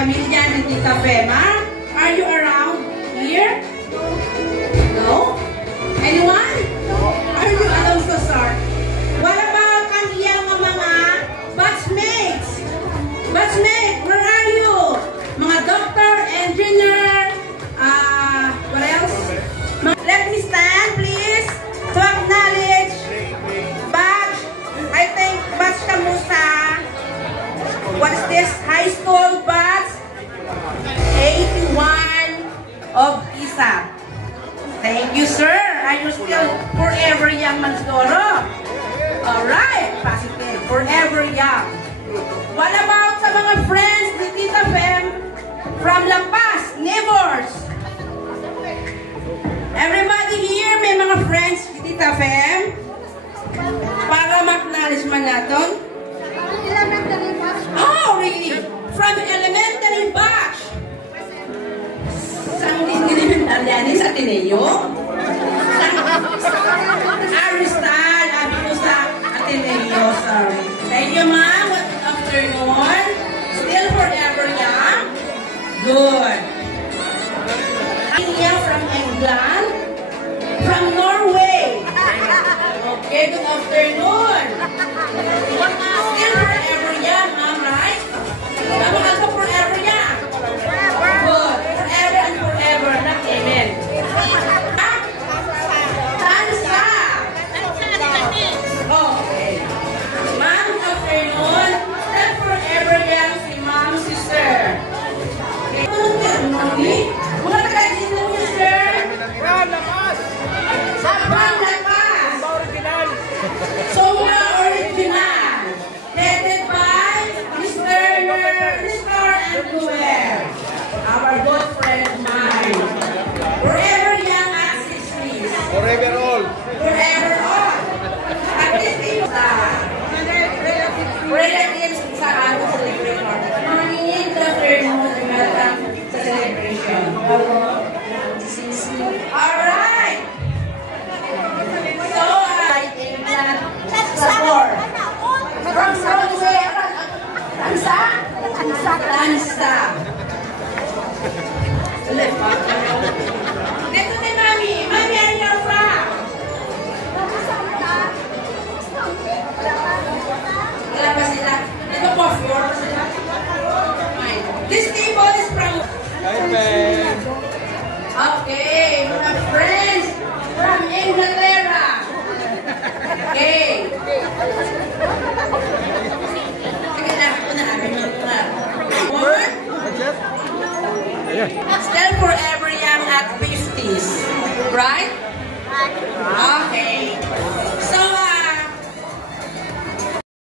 pamilya ni Tita Fema. Are you around here? No? Anyone? Are you alone to start? What about ang iyang mga batchmates? Batchmate, where are you? Mga doctor, engineer, what else? Let me stand, please, to acknowledge batch. I think batch kamusta? What is this? High school batch 81 of ISAP. Thank you, sir. Are you still forever young, Mansdoro? Alright, positive. Forever young. What about sa mga friends ni Tita Fem from La Paz, neighbors? Everybody here, may mga friends ni Tita Fem? Para ma-acknowledge man natin. Oh, really? From elementary batch? Sang elementary sa Ateneo? Aristal, abi ko sa Ateneo, sorry. Thank you, ma'am. Good afternoon. Still forever young? Good. Here from England? From Norway? Okay, good afternoon. Still forever young, ma'am, right? Bakal ko forever young? Good. Forever and forever. Amen. Tansa. Okay. Ma'am, good afternoon. Still forever young si ma'am, sister. Okay. Mga taga-dino niyo, sir? From Lapas. From Lapas. So, mga original. Headed by Mr. and Luer. Our good friend of mine. Forever young at 60s. Forever old. Forever old. At this time, relatives sa ano celebration. Morning, good afternoon, and welcome sa celebration. Alright. So, I think that support. From Norway, Tansa? Tansa. Dito ni Mami. Mami, are you from? Wala pa sila. Dito po, 4 sila. This table is from... Okay, mga friends from Inglaterra. Okay. Sige na, ako na namin mga one. Still forever young at 50s.